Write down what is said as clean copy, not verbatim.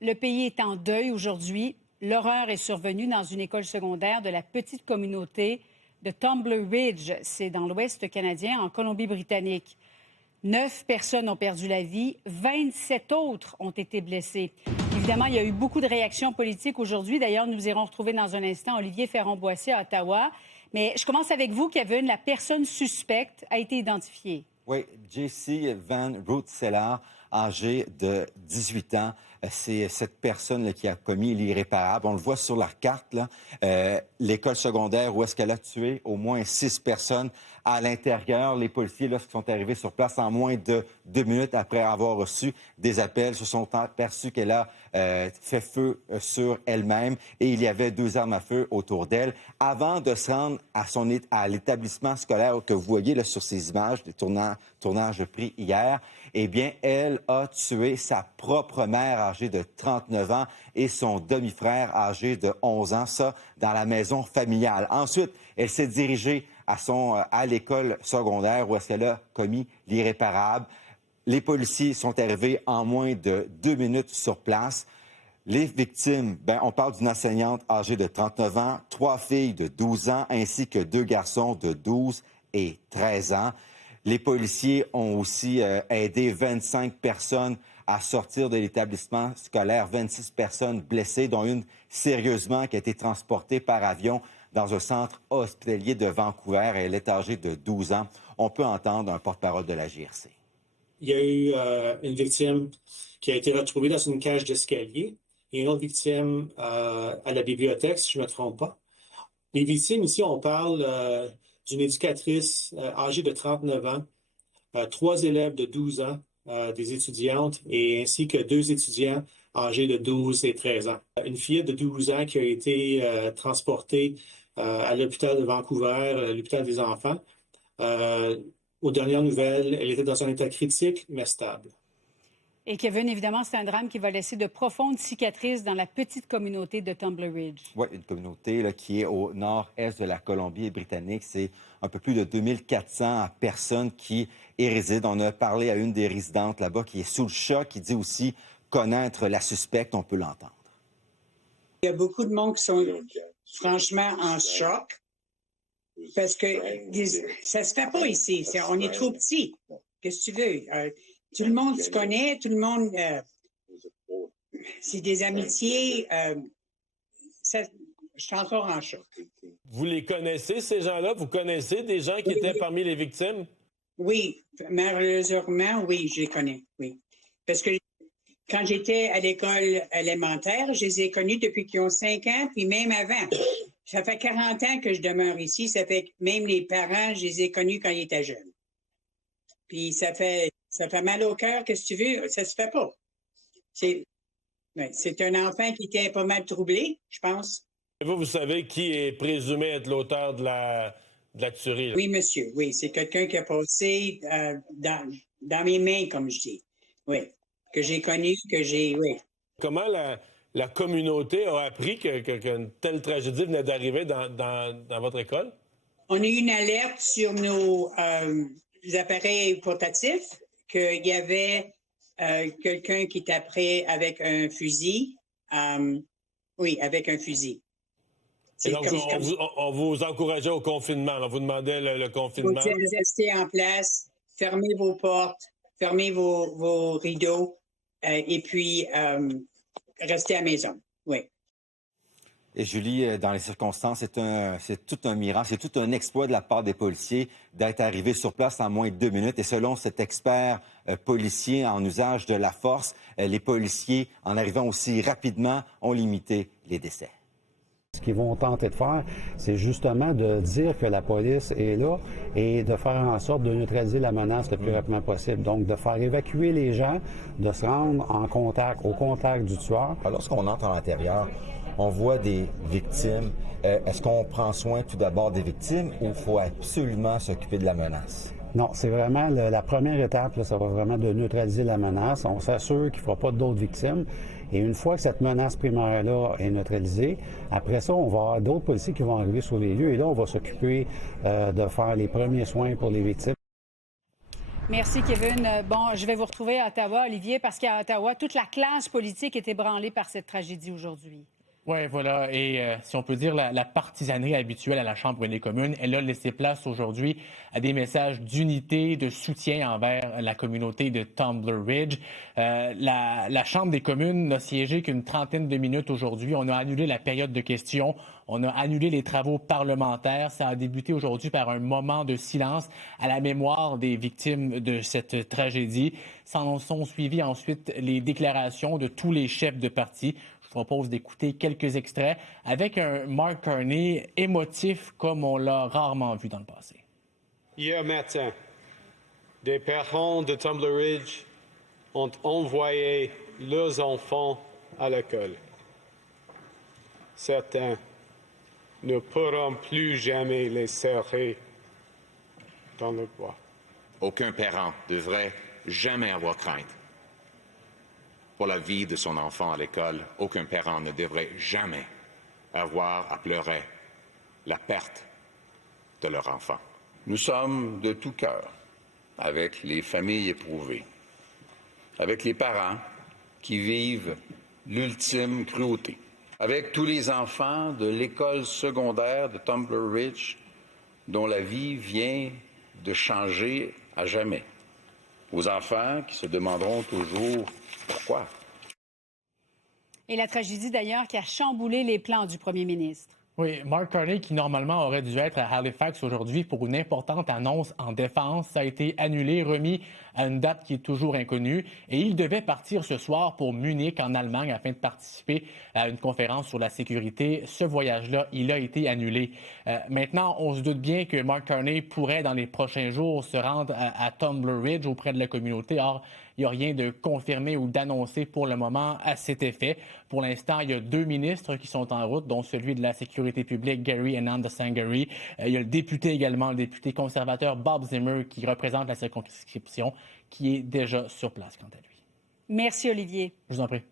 Le pays est en deuil aujourd'hui. L'horreur est survenue dans une école secondaire de la petite communauté de Tumbler Ridge. C'est dans l'Ouest canadien, en Colombie-Britannique. 9 personnes ont perdu la vie, 27 autres ont été blessées. Évidemment, il y a eu beaucoup de réactions politiques aujourd'hui. D'ailleurs, nous irons retrouver dans un instant Olivier Ferron-Boissier à Ottawa. Mais je commence avec vous, Kevin. La personne suspecte a été identifiée. Oui, J.C. Van Rootseller, âgé de 18 ans. C'est cette personne là, qui a commis l'irréparable. On le voit sur la carte, là, l'école secondaire où est-ce qu'elle a tué au moins 6 personnes à l'intérieur. Les policiers, lorsqu'ils sont arrivés sur place en moins de 2 minutes après avoir reçu des appels, se sont aperçus qu'elle a fait feu sur elle-même et il y avait 2 armes à feu autour d'elle. Avant de se rendre à l'établissement scolaire que vous voyez là, sur ces images, des tournages pris hier, eh bien, elle a tué sa propre mère âgée de 39 ans et son demi-frère âgé de 11 ans, ça dans la maison familiale. Ensuite, elle s'est dirigée à l'école secondaire où est-ce qu'elle a commis l'irréparable. Les policiers sont arrivés en moins de 2 minutes sur place. Les victimes, on parle d'une enseignante âgée de 39 ans, 3 filles de 12 ans ainsi que 2 garçons de 12 et 13 ans. Les policiers ont aussi aidé 25 personnes à sortir de l'établissement scolaire, 26 personnes blessées, dont une sérieusement qui a été transportée par avion dans un centre hospitalier de Vancouver. Elle est âgée de 12 ans. On peut entendre un porte-parole de la JRC. Il y a eu une victime qui a été retrouvée dans une cage d'escalier et une autre victime à la bibliothèque, si je ne me trompe pas. Les victimes, ici, on parle d'une éducatrice âgée de 39 ans, 3 élèves de 12 ans, des étudiantes, et ainsi que 2 étudiants âgés de 12 et 13 ans. Une fillette de 12 ans qui a été transportée à l'hôpital de Vancouver, l'hôpital des enfants. Aux dernières nouvelles, elle était dans un état critique, mais stable. Et Kevin, évidemment, c'est un drame qui va laisser de profondes cicatrices dans la petite communauté de Tumbler Ridge. Oui, une communauté là, qui est au nord-est de la Colombie-Britannique. C'est un peu plus de 2400 personnes qui y résident. On a parlé à une des résidentes là-bas qui est sous le choc, qui dit aussi connaître la suspecte. On peut l'entendre. Il y a beaucoup de monde qui sont franchement en choc parce que ça se fait pas ici. On est trop petits. Qu'est-ce que tu veux? Tout le monde se connaît, tout le monde... c'est des amitiés. Je suis encore en choc. Vous les connaissez, ces gens-là? Vous connaissez des gens qui étaient parmi les victimes? Oui, malheureusement, oui, je les connais, oui. Parce que quand j'étais à l'école élémentaire, je les ai connus depuis qu'ils ont 5 ans, puis même avant. Ça fait 40 ans que je demeure ici. Ça fait que même les parents, je les ai connus quand ils étaient jeunes. Puis ça fait mal au cœur, qu'est-ce que tu veux? Ça se fait pas. C'est un enfant qui était pas mal troublé, je pense. Vous savez qui est présumé être l'auteur de la tuerie? Là? Oui, monsieur, oui. C'est quelqu'un qui a passé dans mes mains, comme je dis. Oui. Que j'ai connu, oui. Comment la communauté a appris qu'une telle tragédie venait d'arriver dans votre école? On a eu une alerte sur nos appareils portatifs qu'il y avait quelqu'un qui tapait avec un fusil. Oui, avec un fusil. Et donc, on vous encourageait au confinement. On vous demandait le confinement. Vous restez en place, fermez vos portes, fermez vos rideaux et puis restez à la maison. Oui. Et Julie, dans les circonstances, c'est tout un miracle, c'est tout un exploit de la part des policiers d'être arrivés sur place en moins de 2 minutes. Et selon cet expert policier en usage de la force, les policiers, en arrivant aussi rapidement, ont limité les décès. Ce qu'ils vont tenter de faire, c'est justement de dire que la police est là et de faire en sorte de neutraliser la menace le plus rapidement possible. Donc, de faire évacuer les gens, de se rendre au contact du tueur. Alors, lorsqu'on entre à l'intérieur, on voit des victimes. Est-ce qu'on prend soin tout d'abord des victimes ou il faut absolument s'occuper de la menace? Non, c'est vraiment la première étape, là, ça va vraiment de neutraliser la menace. On s'assure qu'il ne fera pas d'autres victimes. Et une fois que cette menace primaire-là est neutralisée, après ça, on va avoir d'autres policiers qui vont arriver sur les lieux et là, on va s'occuper de faire les premiers soins pour les victimes. Merci, Kevin. Bon, je vais vous retrouver à Ottawa, Olivier, parce qu'à Ottawa, toute la classe politique est ébranlée par cette tragédie aujourd'hui. Oui, voilà. Et si on peut dire, la partisanerie habituelle à la Chambre des communes, elle a laissé place aujourd'hui à des messages d'unité, de soutien envers la communauté de Tumbler Ridge. La Chambre des communes n'a siégé qu'une trentaine de minutes aujourd'hui. On a annulé la période de questions. On a annulé les travaux parlementaires. Ça a débuté aujourd'hui par un moment de silence à la mémoire des victimes de cette tragédie. S'en sont suivis ensuite les déclarations de tous les chefs de parti. Je vous propose d'écouter quelques extraits avec un Mark Carney émotif comme on l'a rarement vu dans le passé. Hier matin, des parents de Tumbler Ridge ont envoyé leurs enfants à l'école. Certains ne pourront plus jamais les serrer dans le bois. Aucun parent devrait jamais avoir crainte pour la vie de son enfant à l'école. Aucun parent ne devrait jamais avoir à pleurer la perte de leur enfant. Nous sommes de tout cœur avec les familles éprouvées, avec les parents qui vivent l'ultime cruauté, avec tous les enfants de l'école secondaire de Tumbler Ridge dont la vie vient de changer à jamais, aux enfants qui se demanderont toujours pourquoi. Et la tragédie, d'ailleurs, qui a chamboulé les plans du premier ministre. Oui, Mark Carney, qui normalement aurait dû être à Halifax aujourd'hui pour une importante annonce en défense, ça a été annulé, remis à une date qui est toujours inconnue. Et il devait partir ce soir pour Munich, en Allemagne, afin de participer à une conférence sur la sécurité. Ce voyage-là, il a été annulé. Maintenant, on se doute bien que Mark Carney pourrait, dans les prochains jours, se rendre à Tumbler Ridge auprès de la communauté. Or, il n'y a rien de confirmé ou d'annoncé pour le moment à cet effet. Pour l'instant, il y a 2 ministres qui sont en route, dont celui de la sécurité publique, Gary Anand-Sangari. Il y a le député également, le député conservateur Bob Zimmer, qui représente la circonscription, qui est déjà sur place quant à lui. Merci, Olivier. Je vous en prie.